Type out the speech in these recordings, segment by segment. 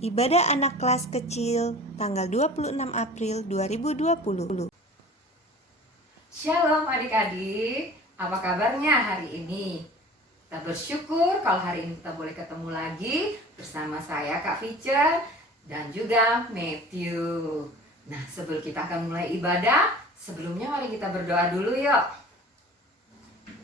Ibadah anak kelas kecil tanggal 26 April 2020. Shalom adik-adik, apa kabarnya hari ini? Kita bersyukur kalau hari ini kita boleh ketemu lagi bersama saya Kak Vicer dan juga Matthew. Nah, sebelum kita akan mulai ibadah, sebelumnya mari kita berdoa dulu yuk.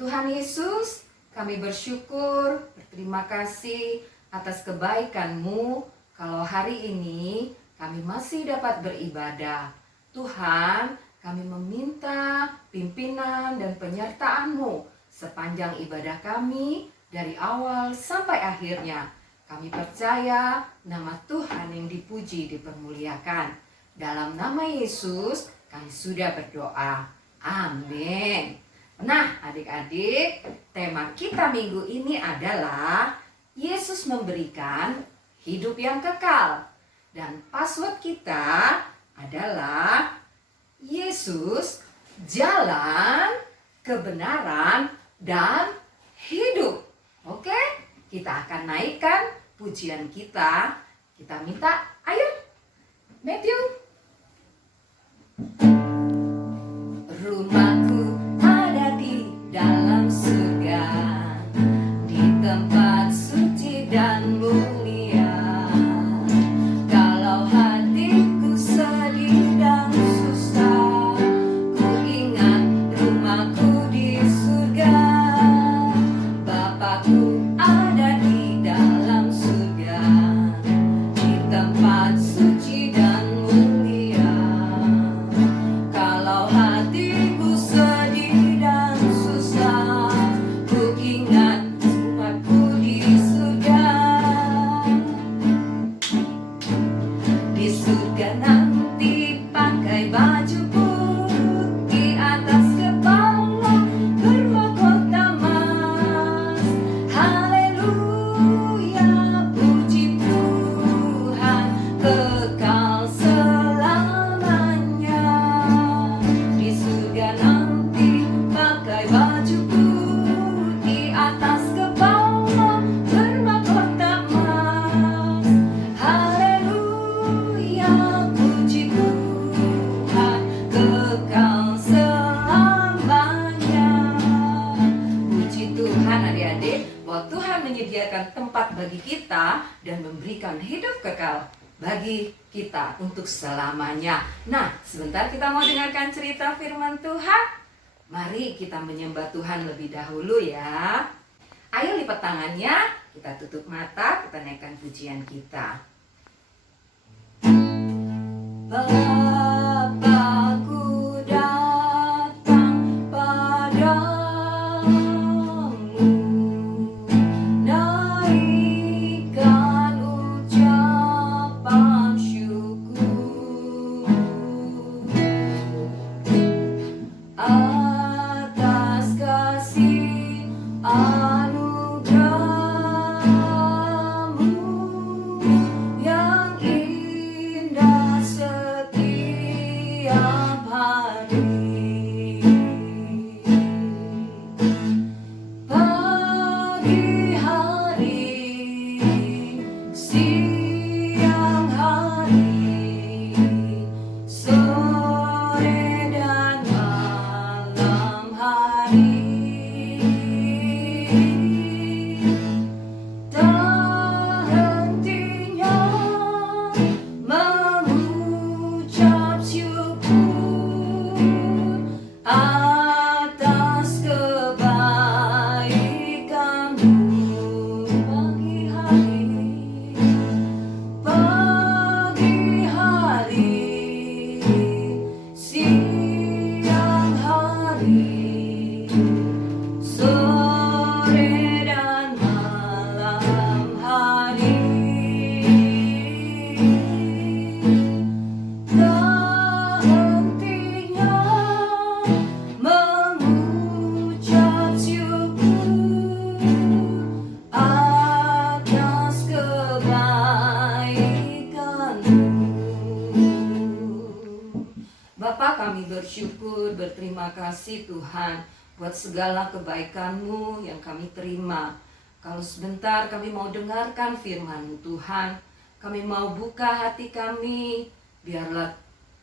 Tuhan Yesus, kami bersyukur, berterima kasih atas kebaikan-Mu kalau hari ini kami masih dapat beribadah. Tuhan, kami meminta pimpinan dan penyertaan-Mu sepanjang ibadah kami dari awal sampai akhirnya. Kami percaya nama Tuhan yang dipuji dipermuliakan. Dalam nama Yesus kami sudah berdoa. Amin. Nah, adik-adik, tema kita minggu ini adalah Yesus memberikan hidup yang kekal. Dan password kita adalah Yesus, jalan, kebenaran, dan hidup. Oke, kita akan naikkan pujian kita. Kita minta, ayo, Matthew. Rumahku ada di dalam surga, di tempat suci dan mulia. Kalau hatiku sedih dan susah, ku ingat rumahku di surga. Bapakku ada di dalam surga, di tempat suci dan mulia. Kalau hatiku sedih dan susah, ku ingat rumahku di surga. Di surga nanti pakai baju putih, atas kepala bermahkota emas. Haleluya, puji Tuhan, kekal selamanya. Di surga nanti pakai baju putih, atas kepala bermahkota emas. Haleluya, puji Tuhan, kekal selamanya. Puji Tuhan adik-adik, bahwa Tuhan menyediakan tempat bagi kita dan memberikan hidup kekal bagi kita untuk selamanya. Nah, sebentar kita mau dengarkan cerita firman Tuhan. Mari kita menyembah Tuhan lebih dahulu ya. Ayo lipat tangannya, kita tutup mata, kita naikkan pujian kita. Bapakku datang padamu, naikkan ucapan syukur atas kasih anugerah-Mu yang indah setiap hari. Pagi hari, siang hari, sore dan malam hari. Tak hentinya mengucap syukur atas kebaikan-Mu. Pagi hari, siang hari, sore dan malam hari. Tak hentinya mengucap syukur atas kebaikan-Mu. Bapa, kami bersyukur, berterima kasih Tuhan buat segala kebaikan-Mu yang kami terima. Kalau sebentar kami mau dengarkan firman-Mu Tuhan, Kami mau buka hati kami, biarlah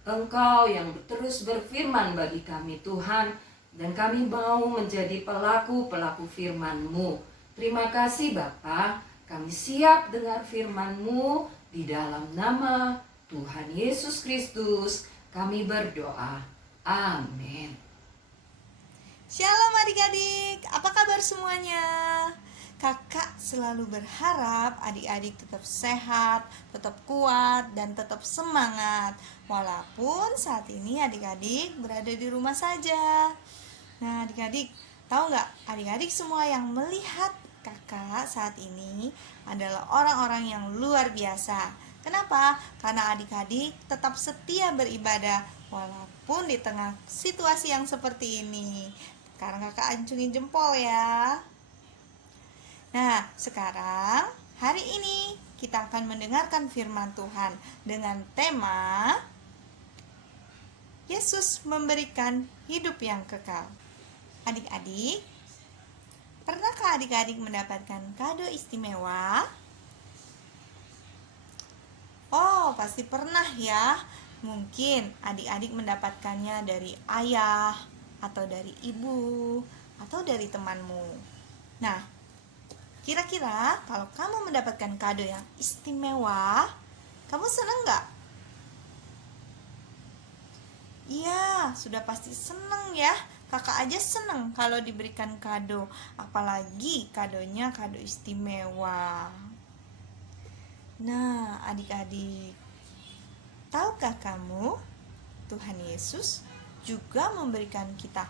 Engkau yang terus berfirman bagi kami Tuhan, dan kami mau menjadi pelaku-pelaku firman-Mu. Terima kasih Bapa, kami siap dengar firman-Mu. Di dalam nama Tuhan Yesus Kristus kami berdoa. Amin. Shalom adik-adik, apa kabar semuanya? Kakak selalu berharap adik-adik tetap sehat, tetap kuat, dan tetap semangat. Walaupun saat ini adik-adik berada di rumah saja. Nah adik-adik, tahu nggak? Adik-adik semua yang melihat kakak saat ini adalah orang-orang yang luar biasa. Kenapa? Karena adik-adik tetap setia beribadah walaupun di tengah situasi yang seperti ini. Sekarang kakak acungin jempol ya. Nah, sekarang hari ini kita akan mendengarkan firman Tuhan dengan tema Yesus memberikan hidup yang kekal. Adik-adik, pernahkah adik-adik mendapatkan kado istimewa? Oh, pasti pernah ya. Mungkin adik-adik mendapatkannya dari ayah, atau dari ibu, atau dari temanmu. Nah, kira-kira kalau kamu mendapatkan kado yang istimewa, kamu senang nggak? Iya, sudah pasti senang ya. Kakak aja senang kalau diberikan kado, apalagi kadonya kado istimewa. Nah, adik-adik, tahukah kamu Tuhan Yesus juga memberikan kita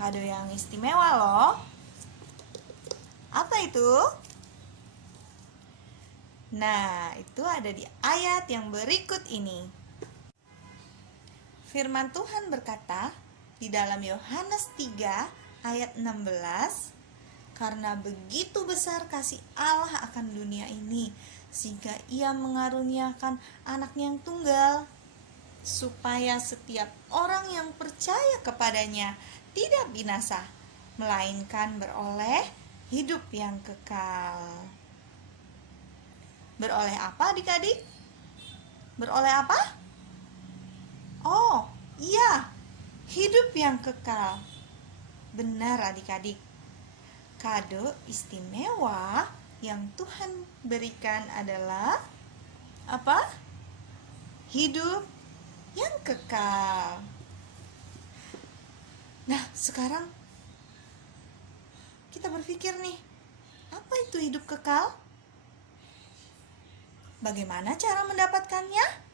kado yang istimewa loh. Apa itu? Nah, itu ada di ayat yang berikut ini. Firman Tuhan berkata di dalam Yohanes 3 ayat 16, karena begitu besar kasih Allah akan dunia ini, sehingga Ia mengaruniakan anaknya yang tunggal, supaya setiap orang yang percaya kepadanya tidak binasa, melainkan beroleh hidup yang kekal. Beroleh apa adik-adik? Beroleh apa? Oh, iya, hidup yang kekal. Benar adik-adik. Kado istimewa yang Tuhan berikan adalah apa? Hidup yang kekal. Nah, sekarang kita berpikir nih, apa itu hidup kekal? Bagaimana cara mendapatkannya?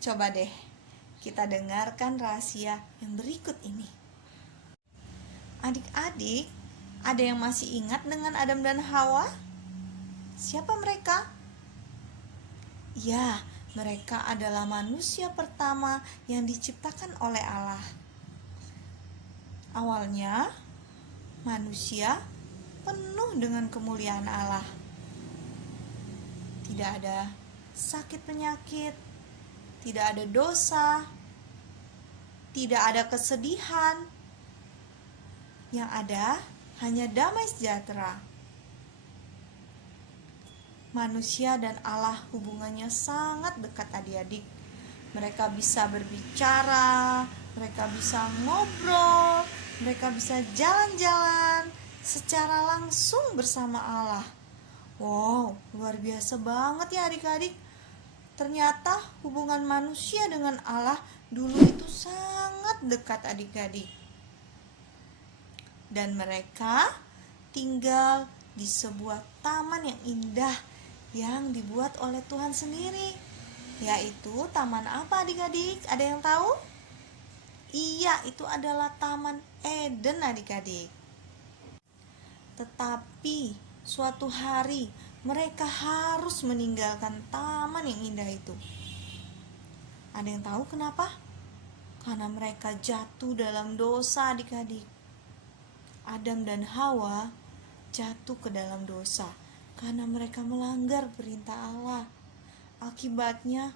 Coba deh kita dengarkan rahasia yang berikut ini. Adik-adik, ada yang masih ingat dengan Adam dan Hawa? Siapa mereka? Ya, mereka adalah manusia pertama yang diciptakan oleh Allah. Awalnya, manusia penuh dengan kemuliaan Allah. Tidak ada sakit penyakit, tidak ada dosa, tidak ada kesedihan. Yang ada hanya damai sejahtera. Manusia dan Allah hubungannya sangat dekat adik-adik. Mereka bisa berbicara, mereka bisa ngobrol, mereka bisa jalan-jalan secara langsung bersama Allah. Wow, luar biasa banget ya adik-adik. Ternyata hubungan manusia dengan Allah dulu itu sangat dekat adik-adik. Dan mereka tinggal di sebuah taman yang indah yang dibuat oleh Tuhan sendiri. Yaitu taman apa adik-adik? Ada yang tahu? Iya, itu adalah Taman Eden adik-adik. Tetapi suatu hari mereka harus meninggalkan taman yang indah itu. Ada yang tahu kenapa? Karena mereka jatuh dalam dosa adik-adik. Adam dan Hawa jatuh ke dalam dosa karena mereka melanggar perintah Allah. Akibatnya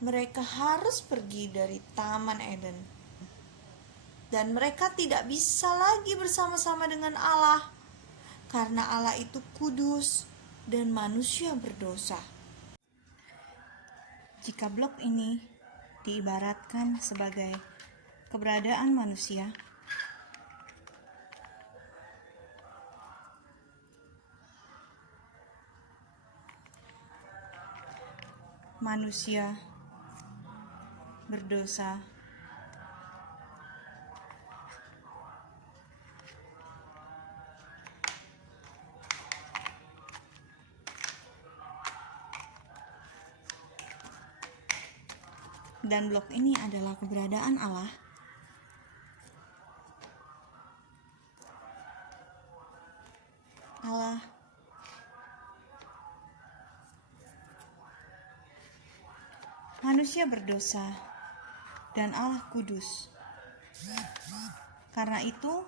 mereka harus pergi dari Taman Eden. Dan mereka tidak bisa lagi bersama-sama dengan Allah. Karena Allah itu kudus, dan manusia berdosa. Jika blok ini diibaratkan sebagai keberadaan manusia, manusia berdosa dan blok ini adalah keberadaan Allah. Allah manusia berdosa dan Allah kudus. Karena itu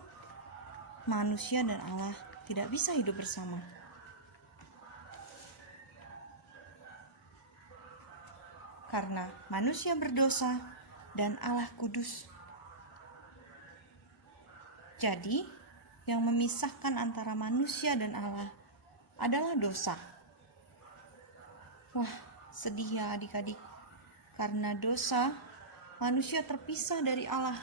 manusia dan Allah tidak bisa hidup bersama. Karena manusia berdosa dan Allah kudus. Jadi, yang memisahkan antara manusia dan Allah adalah dosa. Wah, sedih ya adik-adik. Karena dosa, manusia terpisah dari Allah.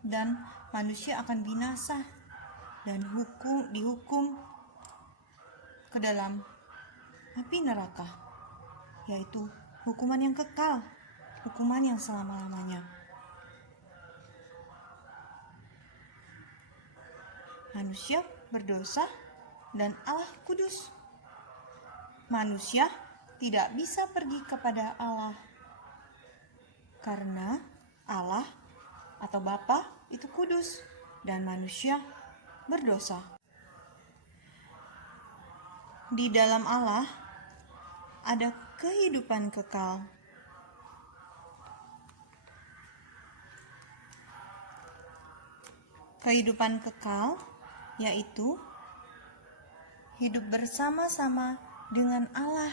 Dan manusia akan binasa dan dihukum ke dalam api neraka, yaitu hukuman yang kekal, hukuman yang selama-lamanya. Manusia berdosa dan Allah kudus. Manusia tidak bisa pergi kepada Allah karena Allah atau Bapa itu kudus dan manusia berdosa. Di dalam Allah ada kehidupan kekal. Kehidupan kekal yaitu hidup bersama-sama dengan Allah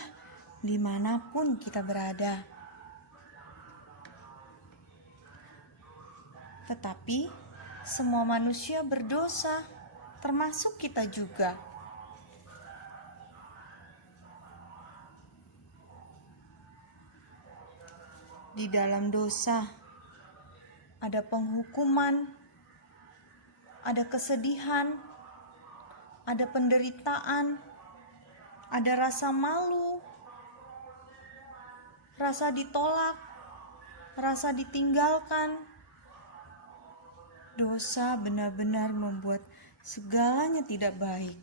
dimanapun kita berada. Tetapi semua manusia berdosa, termasuk kita juga. Di dalam dosa ada penghukuman, ada kesedihan, ada penderitaan, ada rasa malu, rasa ditolak, rasa ditinggalkan. Dosa benar-benar membuat segalanya tidak baik.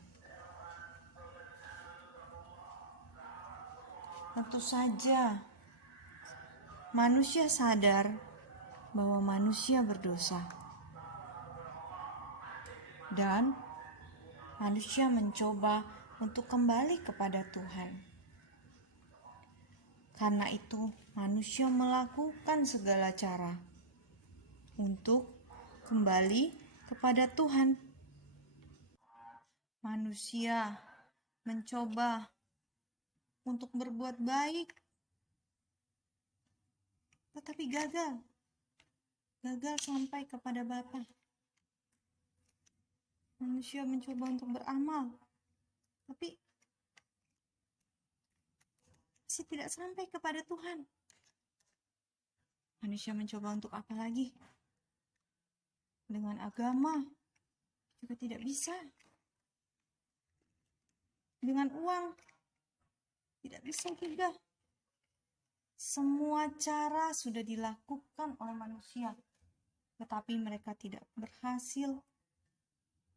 Tentu saja manusia sadar bahwa manusia berdosa. Dan manusia mencoba untuk kembali kepada Tuhan. Karena itu, manusia melakukan segala cara untuk kembali kepada Tuhan. Manusia mencoba untuk berbuat baik, tetapi gagal sampai kepada Bapa. Manusia mencoba untuk beramal, tapi masih tidak sampai kepada Tuhan. Manusia mencoba untuk apa lagi? Dengan agama juga tidak bisa. Dengan uang tidak bisa juga. Semua cara sudah dilakukan oleh manusia, tetapi mereka tidak berhasil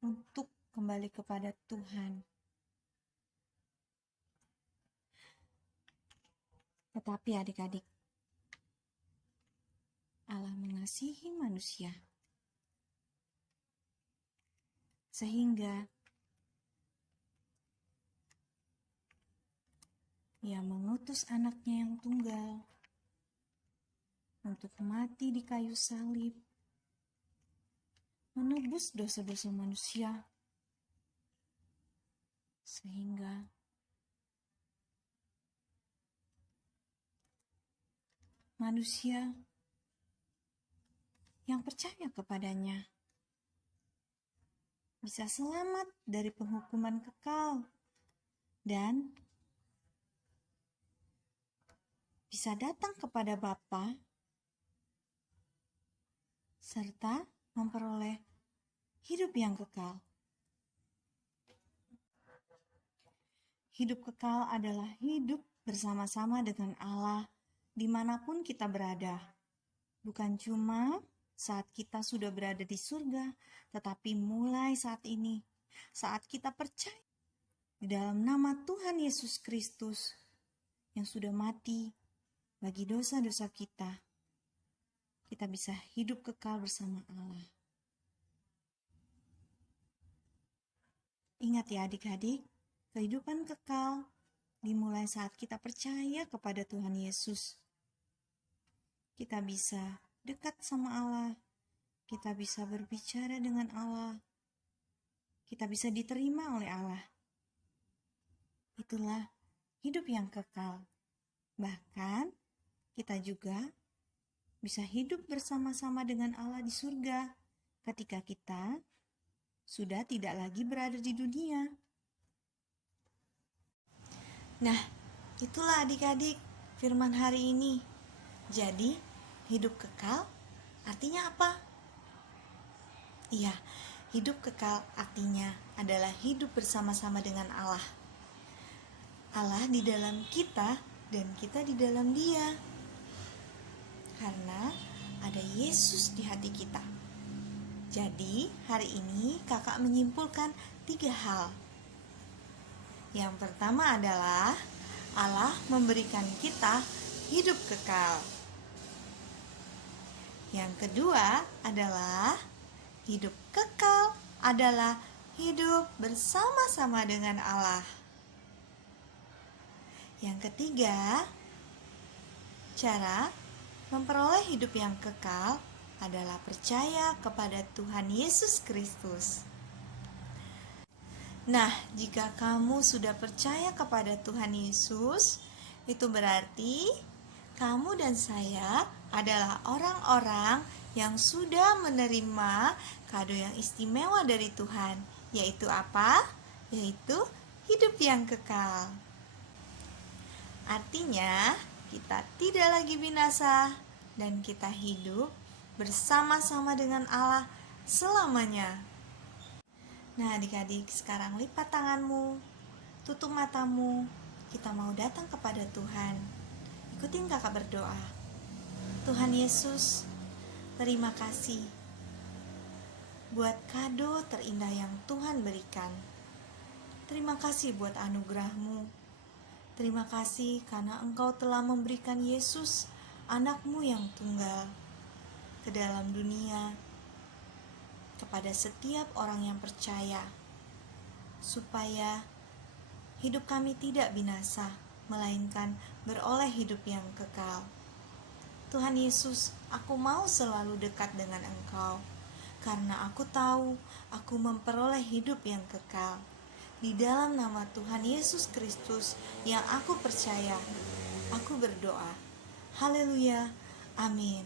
untuk kembali kepada Tuhan. Tetapi adik-adik, Allah mengasihi manusia sehingga Ia mengutus anaknya yang tunggal untuk mati di kayu salib, menebus dosa-dosa manusia, sehingga manusia yang percaya kepadanya bisa selamat dari penghukuman kekal dan bisa datang kepada Bapa serta memperoleh hidup yang kekal. Hidup kekal adalah hidup bersama-sama dengan Allah dimanapun kita berada. Bukan cuma saat kita sudah berada di surga, tetapi mulai saat ini, saat kita percaya di dalam nama Tuhan Yesus Kristus yang sudah mati bagi dosa-dosa kita, kita bisa hidup kekal bersama Allah. Ingat ya adik-adik, kehidupan kekal dimulai saat kita percaya kepada Tuhan Yesus. Kita bisa dekat sama Allah, kita bisa berbicara dengan Allah, kita bisa diterima oleh Allah. Itulah hidup yang kekal. Bahkan kita juga bisa hidup bersama-sama dengan Allah di surga ketika kita sudah tidak lagi berada di dunia. Nah, itulah adik-adik firman hari ini. Jadi, hidup kekal artinya apa? Iya, hidup kekal artinya adalah hidup bersama-sama dengan Allah. Allah di dalam kita dan kita di dalam Dia. Karena ada Yesus di hati kita. Jadi, hari ini kakak menyimpulkan 3 hal. Yang pertama adalah Allah memberikan kita hidup kekal. Yang kedua adalah hidup kekal adalah hidup bersama-sama dengan Allah. Yang ketiga, cara memperoleh hidup yang kekal adalah percaya kepada Tuhan Yesus Kristus. Nah, jika kamu sudah percaya kepada Tuhan Yesus, itu berarti kamu dan saya adalah orang-orang yang sudah menerima kado yang istimewa dari Tuhan. Yaitu apa? Yaitu hidup yang kekal. Artinya, kita tidak lagi binasa dan kita hidup bersama-sama dengan Allah selamanya. Nah adik-adik, sekarang lipat tanganmu, tutup matamu, kita mau datang kepada Tuhan. Ikutin kakak berdoa. Tuhan Yesus, terima kasih buat kado terindah yang Tuhan berikan. Terima kasih buat anugerah-Mu. Terima kasih karena Engkau telah memberikan Yesus, anak-Mu yang tunggal, ke dalam dunia, kepada setiap orang yang percaya, supaya hidup kami tidak binasa, melainkan beroleh hidup yang kekal. Tuhan Yesus, aku mau selalu dekat dengan Engkau, karena aku tahu aku memperoleh hidup yang kekal. Di dalam nama Tuhan Yesus Kristus yang aku percaya, aku berdoa. Haleluya, amin.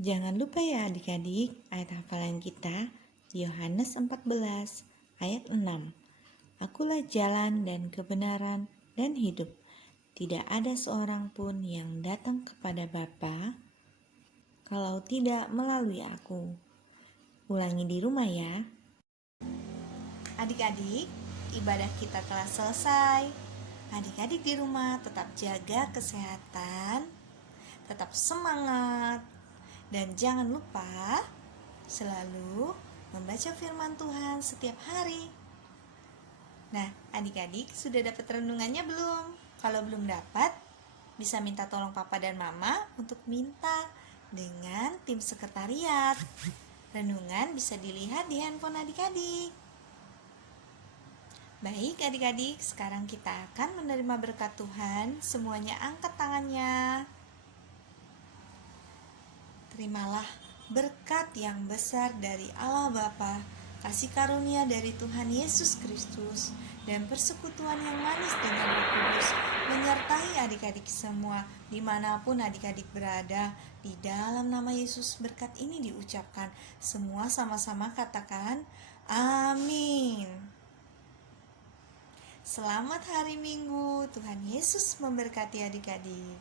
Jangan lupa ya adik-adik, ayat hafalan kita Yohanes 14 ayat 6. Akulah jalan dan kebenaran dan hidup. Tidak ada seorang pun yang datang kepada Bapa kalau tidak melalui aku. Ulangi di rumah ya. Adik-adik, ibadah kita telah selesai. Adik-adik di rumah tetap jaga kesehatan, tetap semangat, dan jangan lupa selalu membaca firman Tuhan setiap hari. Nah, adik-adik sudah dapat renungannya belum? Kalau belum dapat, bisa minta tolong papa dan mama untuk minta dengan tim sekretariat. Renungan bisa dilihat di handphone adik-adik. Baik adik-adik, sekarang kita akan menerima berkat Tuhan. Semuanya angkat tangannya. Terimalah berkat yang besar dari Allah Bapa, kasih karunia dari Tuhan Yesus Kristus, dan persekutuan yang manis dengan Roh Kudus menyertai adik-adik semua dimanapun adik-adik berada. Di dalam nama Yesus berkat ini diucapkan. Semua sama-sama katakan amin. Selamat hari Minggu. Tuhan Yesus memberkati adik-adik.